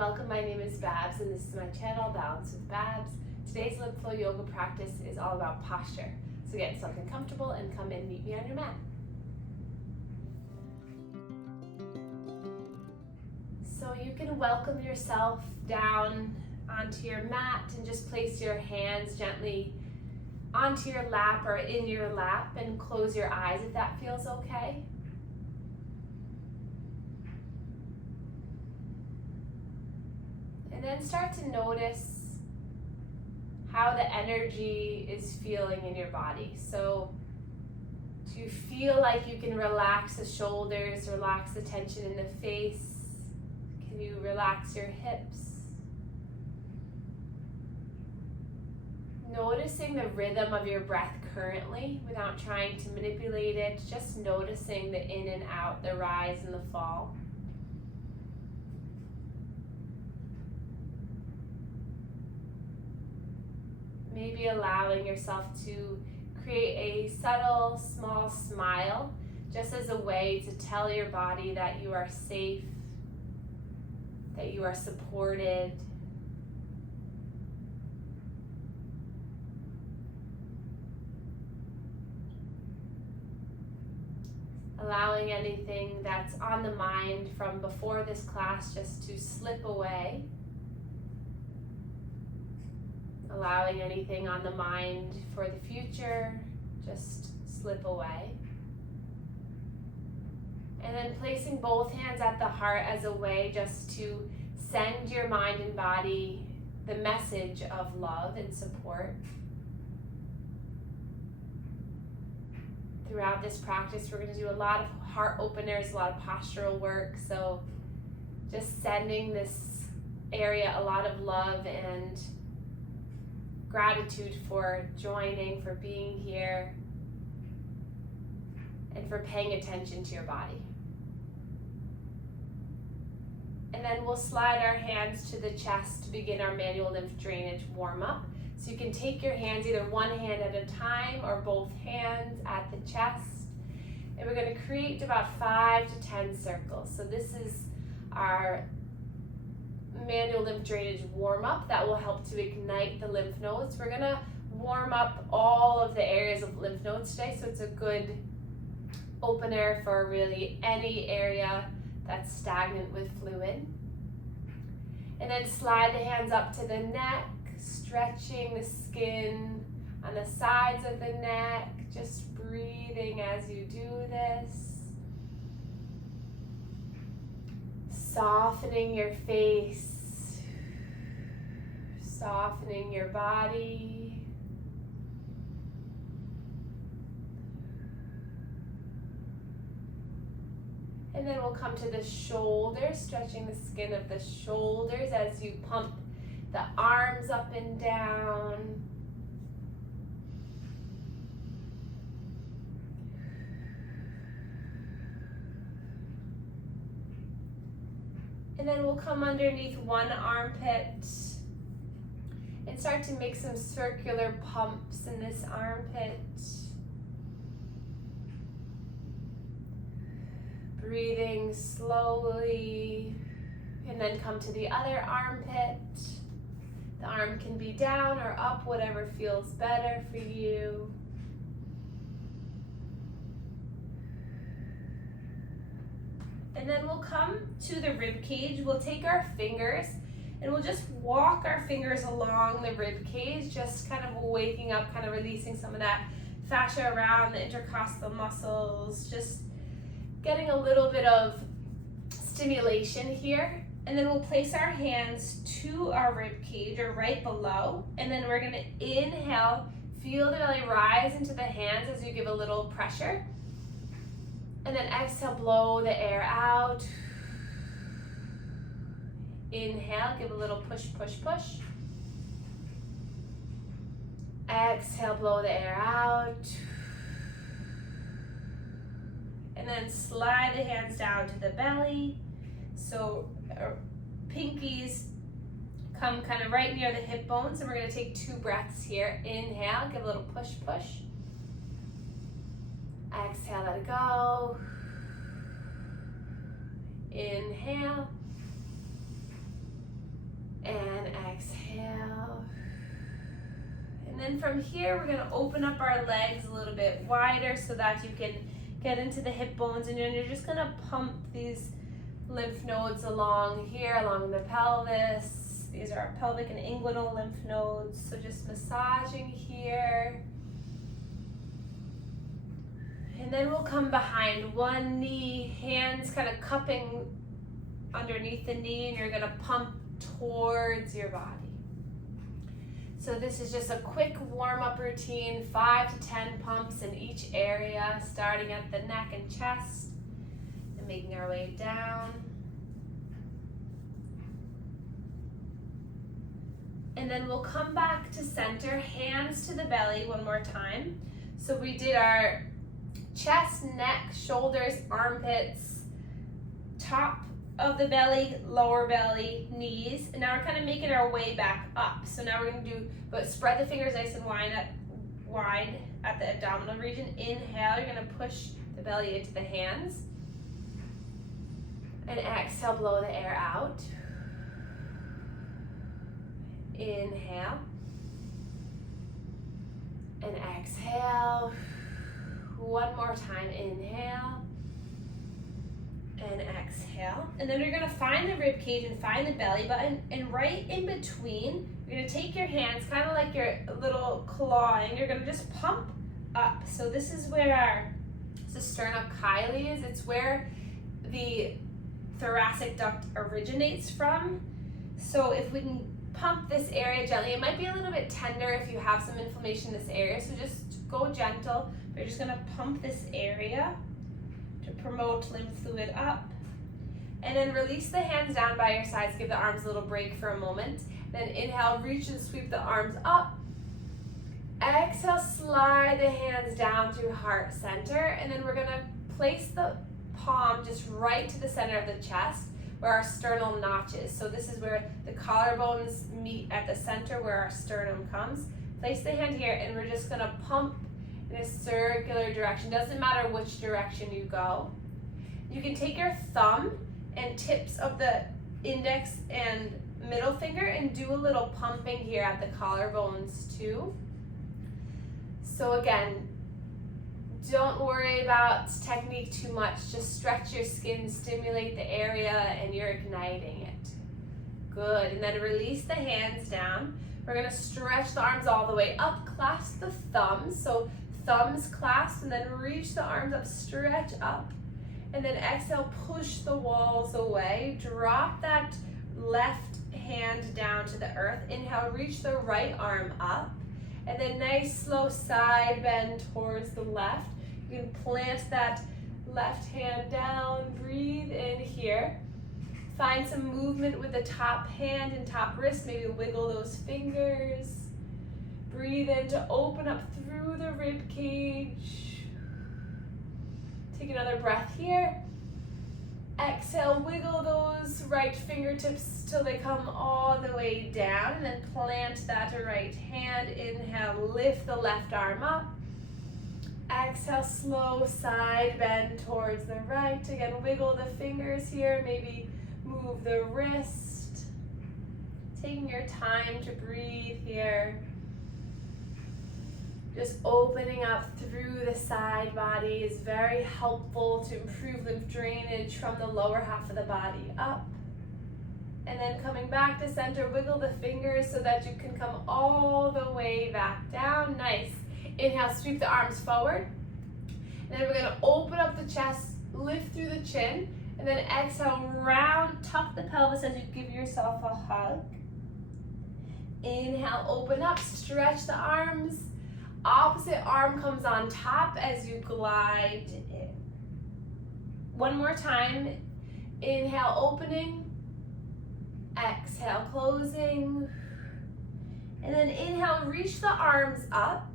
welcome. My name is Babz and this is my channel, Balance with Babz. Today's Lymph Flow yoga practice is all about posture. So get yourself comfortable and come and meet me on your mat. So you can welcome yourself down onto your mat and just place your hands gently onto your lap or in your lap and close your eyes if that feels okay. And then start to notice how the energy is feeling in your body. So do you feel like you can relax the shoulders, relax the tension in the face? Can you relax your hips? Noticing the rhythm of your breath currently without trying to manipulate it, just noticing the in and out, the rise and the fall. Maybe allowing yourself to create a subtle, small smile, just as a way to tell your body that you are safe, that you are supported. Allowing anything that's on the mind from before this class just to slip away. Allowing anything on the mind for the future just slip away. And then placing both hands at the heart as a way just to send your mind and body the message of love and support. Throughout this practice, we're going to do a lot of heart openers, a lot of postural work. So just sending this area a lot of love and gratitude for joining, for being here, and for paying attention to your body. And then we'll slide our hands to the chest to begin our manual lymph drainage warm-up. So you can take your hands, either one hand at a time or both hands at the chest. And we're going to create about 5 to 10 circles. So this is our manual lymph drainage warm-up that will help to ignite the lymph nodes. We're going to warm up all of the areas of lymph nodes today, so it's a good opener for really any area that's stagnant with fluid. And then slide the hands up to the neck, stretching the skin on the sides of the neck, just breathing as you do this. Softening your face, softening your body. And then we'll come to the shoulders, stretching the skin of the shoulders as you pump the arms up and down. And then we'll come underneath one armpit and start to make some circular pumps in this armpit. Breathing slowly, and then come to the other armpit. The arm can be down or up, whatever feels better for you. And then we'll come to the rib cage. We'll take our fingers and we'll just walk our fingers along the rib cage, just kind of waking up, kind of releasing some of that fascia around the intercostal muscles, just getting a little bit of stimulation here. And then we'll place our hands to our rib cage or right below. And then we're gonna inhale, feel the belly rise into the hands as you give a little pressure. And then exhale, blow the air out. Inhale, give a little push, push, push. Exhale, blow the air out. And then slide the hands down to the belly. So pinkies come kind of right near the hip bones. And we're going to take 2 breaths here. Inhale, give a little push, push. Exhale, let it go. Inhale. And then from here, we're gonna open up our legs a little bit wider so that you can get into the hip bones, and you're just gonna pump these lymph nodes along here, along the pelvis. These are our pelvic and inguinal lymph nodes. So just massaging here. And then we'll come behind one knee, hands kind of cupping underneath the knee, and you're gonna pump towards your body. So this is just a quick warm-up routine, 5 to 10 pumps in each area, starting at the neck and chest and making our way down. And then we'll come back to center, hands to the belly one more time. So we did our chest, neck, shoulders, armpits, top of the belly, lower belly, knees, and now we're kind of making our way back up. So now we're going to do, but spread the fingers nice and wide at the abdominal region. Inhale, you're going to push the belly into the hands, and exhale, blow the air out. Inhale, and exhale. One more time, inhale, and exhale. And then you're gonna find the rib cage and find the belly button, and right in between, you're gonna take your hands, kind of like your little clawing, you're gonna just pump up. So this is where our sternochyli is. It's where the thoracic duct originates from. So if we can pump this area gently, it might be a little bit tender if you have some inflammation in this area, so just go gentle. We're just gonna pump this area to promote lymph fluid up. And then release the hands down by your sides, give the arms a little break for a moment. Then inhale, reach and sweep the arms up. Exhale, slide the hands down through heart center. And then we're gonna place the palm just right to the center of the chest where our sternal notch is. So this is where the collarbones meet at the center where our sternum comes. Place the hand here, and we're just gonna pump in a circular direction. Doesn't matter which direction you go. You can take your thumb and tips of the index and middle finger and do a little pumping here at the collarbones too. So again, don't worry about technique too much. Just stretch your skin, stimulate the area, and you're igniting it. Good, and then release the hands down. We're gonna stretch the arms all the way up, clasp the thumbs. So thumbs clasped, and then reach the arms up, stretch up. And then exhale, push the walls away. Drop that left hand down to the earth. Inhale, reach the right arm up. And then nice slow side bend towards the left. You can plant that left hand down, breathe in here. Find some movement with the top hand and top wrist, maybe wiggle those fingers. Breathe in to open up through the rib cage. Take another breath here. Exhale, wiggle those right fingertips till they come all the way down, and then plant that right hand. Inhale, lift the left arm up. Exhale, slow side bend towards the right. Again, wiggle the fingers here, maybe move the wrist. Taking your time to breathe here. Just opening up through the side body is very helpful to improve lymph drainage from the lower half of the body up. And then coming back to center, wiggle the fingers so that you can come all the way back down. Nice. Inhale, sweep the arms forward. And then we're gonna open up the chest, lift through the chin, and then exhale, round, tuck the pelvis as you give yourself a hug. Inhale, open up, stretch the arms. Opposite arm comes on top as you glide in. One more time. Inhale, opening. Exhale, closing. And then inhale, reach the arms up.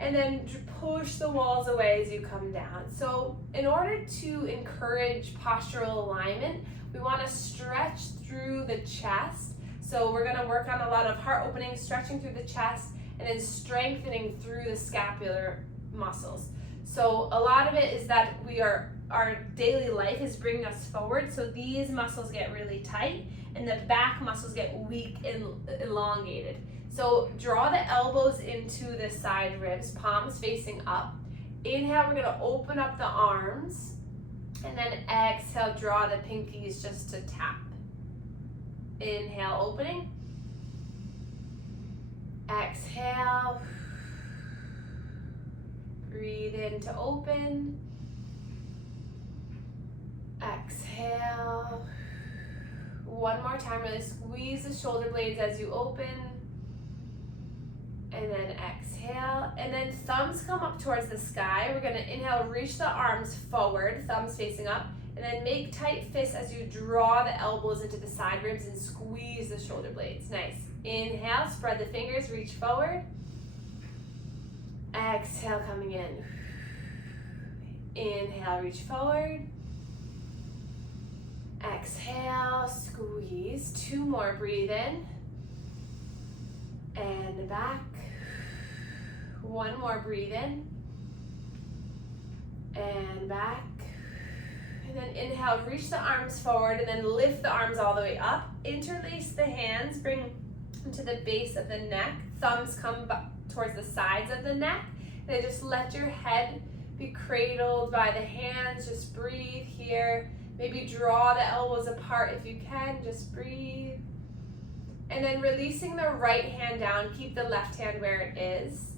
And then push the walls away as you come down. So in order to encourage postural alignment, we want to stretch through the chest. So we're going to work on a lot of heart opening, stretching through the chest, and then strengthening through the scapular muscles. So a lot of it is that our daily life is bringing us forward, so these muscles get really tight and the back muscles get weak and elongated. So draw the elbows into the side ribs, palms facing up. Inhale, we're gonna open up the arms. And then exhale, draw the pinkies just to tap. Inhale, opening. Exhale. Breathe in to open. Exhale. One more time, really squeeze the shoulder blades as you open. And then exhale. And then thumbs come up towards the sky. We're gonna inhale, reach the arms forward, thumbs facing up. And then make tight fists as you draw the elbows into the side ribs and squeeze the shoulder blades. Nice. Inhale, spread the fingers, reach forward. Exhale, coming in. Inhale, reach forward. Exhale, squeeze. Two more, breathe in. And back. One more, breathe in. And back. And then inhale, reach the arms forward and then lift the arms all the way up. Interlace the hands, bring them to the base of the neck. Thumbs come towards the sides of the neck. And then just let your head be cradled by the hands. Just breathe here. Maybe draw the elbows apart if you can. Just breathe. And then releasing the right hand down, keep the left hand where it is.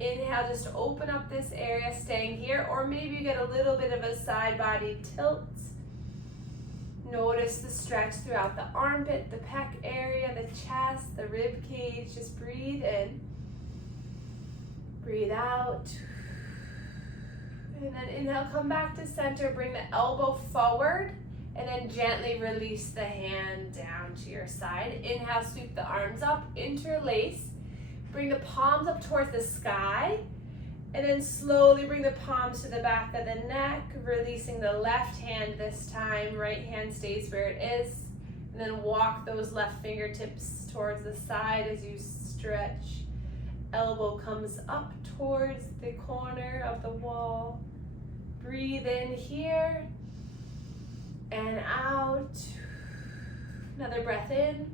Inhale, just open up this area, staying here, or maybe you get a little bit of a side body tilt. Notice the stretch throughout the armpit, the pec area, the chest, the rib cage. Just breathe in. Breathe out. And then inhale, come back to center, bring the elbow forward, and then gently release the hand down to your side. Inhale, sweep the arms up, interlace. Bring the palms up towards the sky, and then slowly bring the palms to the back of the neck, releasing the left hand this time. Right hand stays where it is. And then walk those left fingertips towards the side as you stretch. Elbow comes up towards the corner of the wall. Breathe in here and out. Another breath in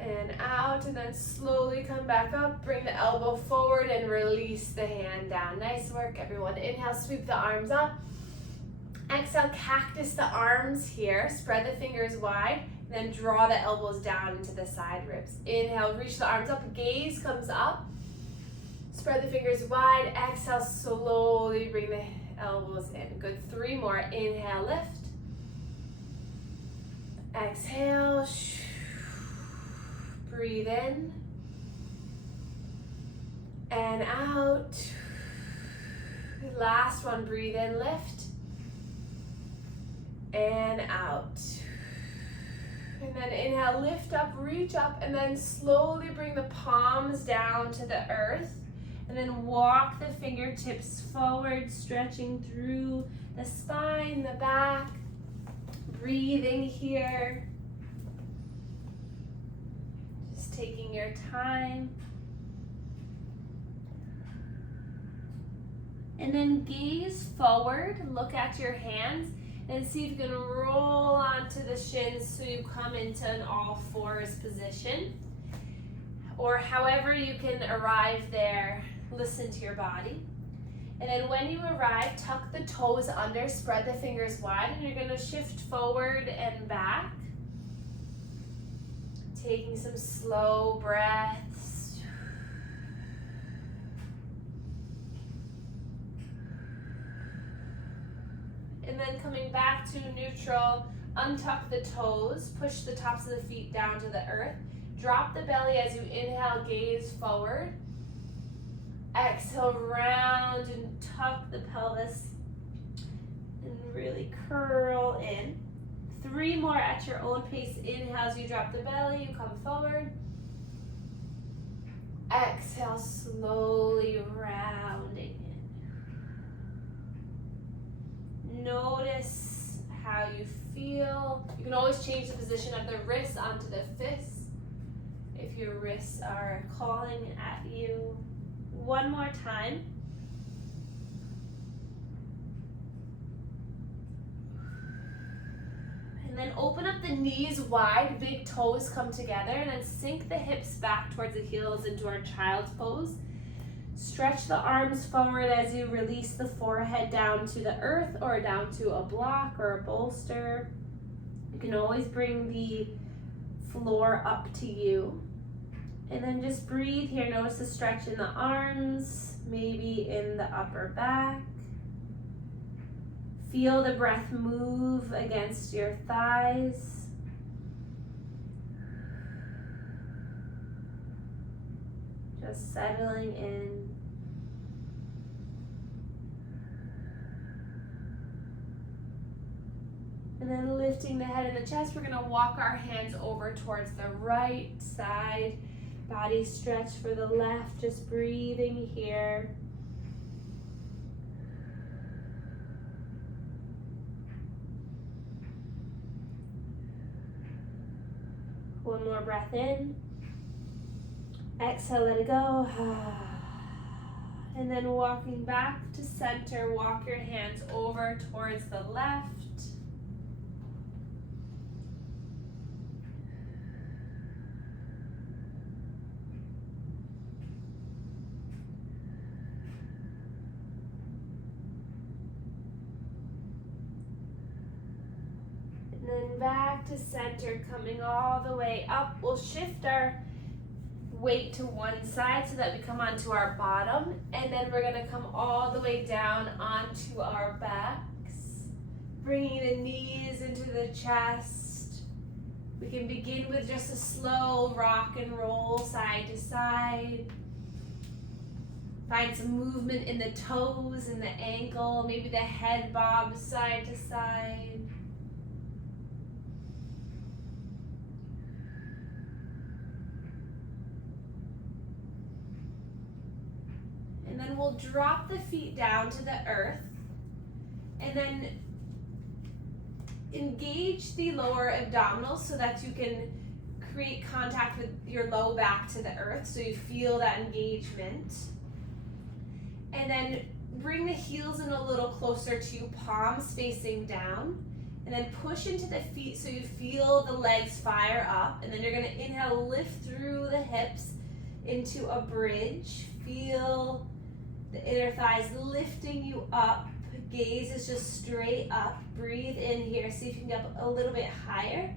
and out, and then slowly come back up. Bring the elbow forward and release the hand down. Nice work, everyone. Inhale, sweep the arms up. Exhale, cactus the arms here. Spread the fingers wide. Then draw the elbows down into the side ribs. Inhale, reach the arms up. Gaze comes up. Spread the fingers wide. Exhale, slowly bring the elbows in. Good. Three more. Inhale, lift. Exhale. Breathe in and out. Last one, breathe in, lift and out. And then inhale, lift up, reach up, and then slowly bring the palms down to the earth. And then walk the fingertips forward, stretching through the spine, the back. Breathing here. Taking your time. And then gaze forward, look at your hands, and see if you can roll onto the shins so you come into an all fours position. Or however you can arrive there, listen to your body. And then when you arrive, tuck the toes under, spread the fingers wide, and you're going to shift forward and back. Taking some slow breaths. And then coming back to neutral, untuck the toes, push the tops of the feet down to the earth. Drop the belly as you inhale, gaze forward. Exhale, round and tuck the pelvis and really curl in. Three more at your own pace. Inhale as you drop the belly, you come forward. Exhale, slowly rounding in. Notice how you feel. You can always change the position of the wrists onto the fists if your wrists are calling at you. One more time. And And then open up the knees wide, big toes come together, and then sink the hips back towards the heels into our child's pose. Stretch the arms forward as you release the forehead down to the earth or down to a block or a bolster. You can always bring the floor up to you. And then just breathe here. Notice the stretch in the arms, maybe in the upper back. Feel the breath move against your thighs. Just settling in. And then lifting the head and the chest, we're going to walk our hands over towards the right side. Body stretch for the left, just breathing here. One more breath in. Exhale, let it go. And then walking back to center, walk your hands over towards the left. And then back to center, coming all the way up. We'll shift our weight to one side so that we come onto our bottom, and then we're going to come all the way down onto our backs, bringing the knees into the chest. We can begin with just a slow rock and roll side to side. Find some movement in the toes and the ankle, maybe the head bobs side to side. And then we'll drop the feet down to the earth, and then engage the lower abdominals so that you can create contact with your low back to the earth, so you feel that engagement. And then bring the heels in a little closer to you, palms facing down, and then push into the feet so you feel the legs fire up. And then you're going to inhale, lift through the hips into a bridge. Feel the inner thighs lifting you up. Gaze is just straight up. Breathe in here. See if you can get up a little bit higher.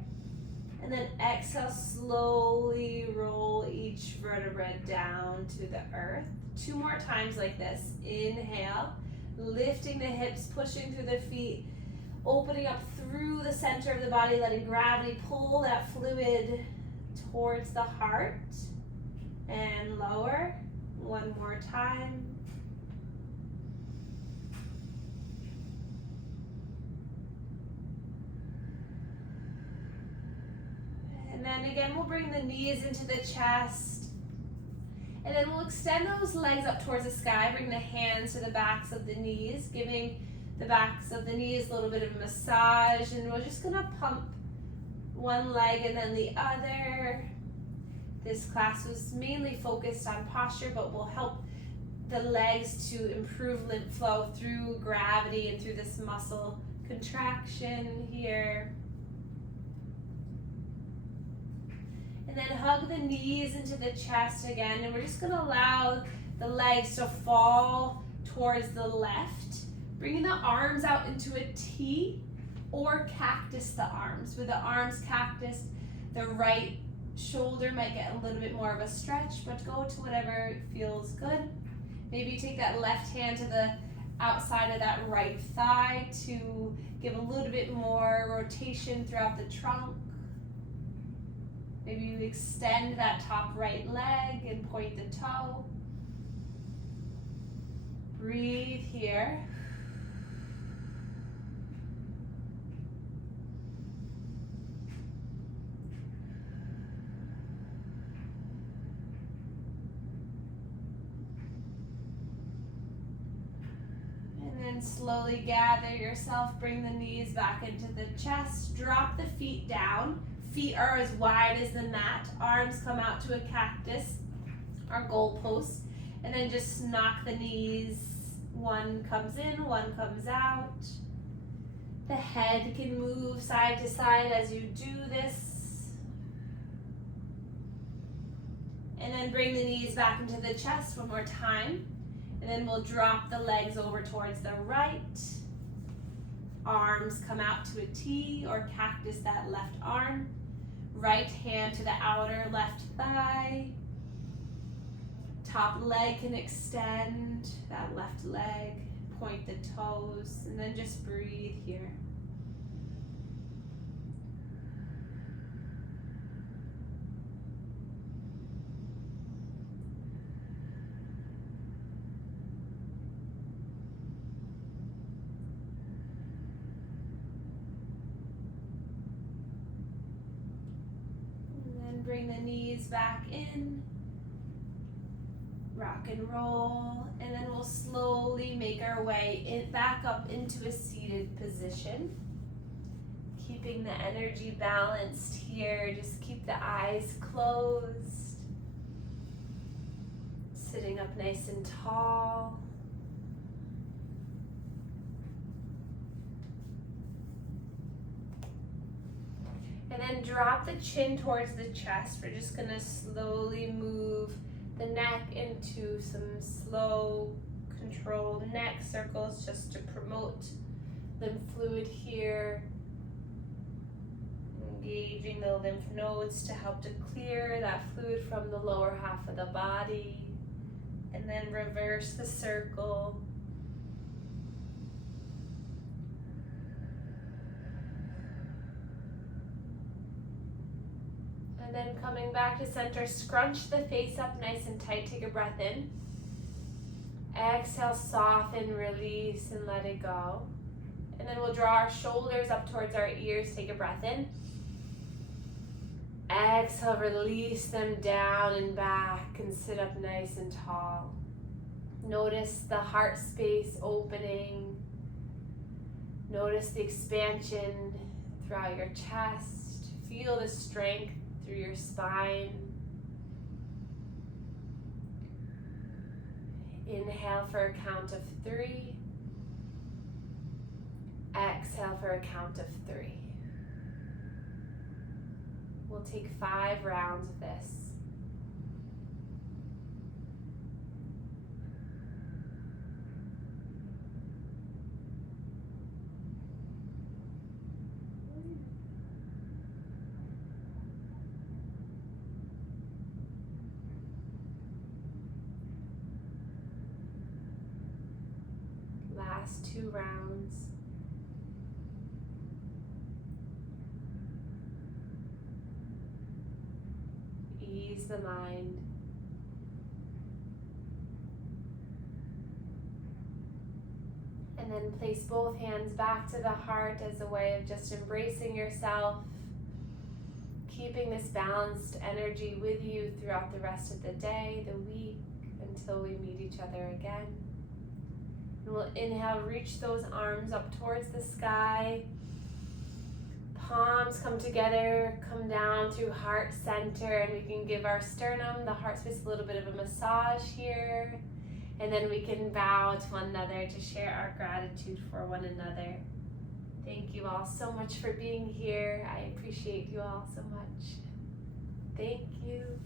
And then exhale, slowly roll each vertebra down to the earth. 2 more times like this. Inhale, lifting the hips, pushing through the feet, opening up through the center of the body, letting gravity pull that fluid towards the heart. And lower. 1 more time. And then again, we'll bring the knees into the chest. And then we'll extend those legs up towards the sky. Bring the hands to the backs of the knees, giving the backs of the knees a little bit of a massage. And we're just gonna pump one leg and then the other. This class was mainly focused on posture, but will help the legs to improve lymph flow through gravity and through this muscle contraction here. And then hug the knees into the chest again, and we're just going to allow the legs to fall towards the left, bringing the arms out into a T or cactus the arms. With the arms cactus, the right shoulder might get a little bit more of a stretch, but go to whatever feels good. Maybe take that left hand to the outside of that right thigh to give a little bit more rotation throughout the trunk. Maybe you extend that top right leg and point the toe. Breathe here. And then slowly gather yourself, bring the knees back into the chest, drop the feet down. Feet are as wide as the mat. Arms come out to a cactus, our goalpost, and then just knock the knees. One comes in, one comes out. The head can move side to side as you do this. And then bring the knees back into the chest one more time. And then we'll drop the legs over towards the right. Arms come out to a T or cactus that left arm. Right hand to the outer left thigh. Top leg can extend, that left leg. Point the toes, and then just breathe here. Bring the knees back in, rock and roll, and then we'll slowly make our way back up into a seated position. Keeping the energy balanced here, just keep the eyes closed. Sitting up nice and tall. And then drop the chin towards the chest. We're just gonna slowly move the neck into some slow, controlled neck circles just to promote lymph fluid here. Engaging the lymph nodes to help to clear that fluid from the lower half of the body. And then reverse the circle. And then coming back to center, scrunch the face up nice and tight. Take a breath in. Exhale, soften, release, and let it go. And then we'll draw our shoulders up towards our ears. Take a breath in. Exhale, release them down and back and sit up nice and tall. Notice the heart space opening. Notice the expansion throughout your chest. Feel the strength through your spine. Inhale for a count of 3. Exhale for a count of 3. We'll take 5 rounds of this. Last 2 rounds. Ease the mind. And then place both hands back to the heart as a way of just embracing yourself, keeping this balanced energy with you throughout the rest of the day, the week, until we meet each other again. And we'll inhale, reach those arms up towards the sky. Palms come together, come down through heart center, and we can give our sternum, the heart space, a little bit of a massage here. And then we can bow to one another to share our gratitude for one another. Thank you all so much for being here. I appreciate you all so much. Thank you.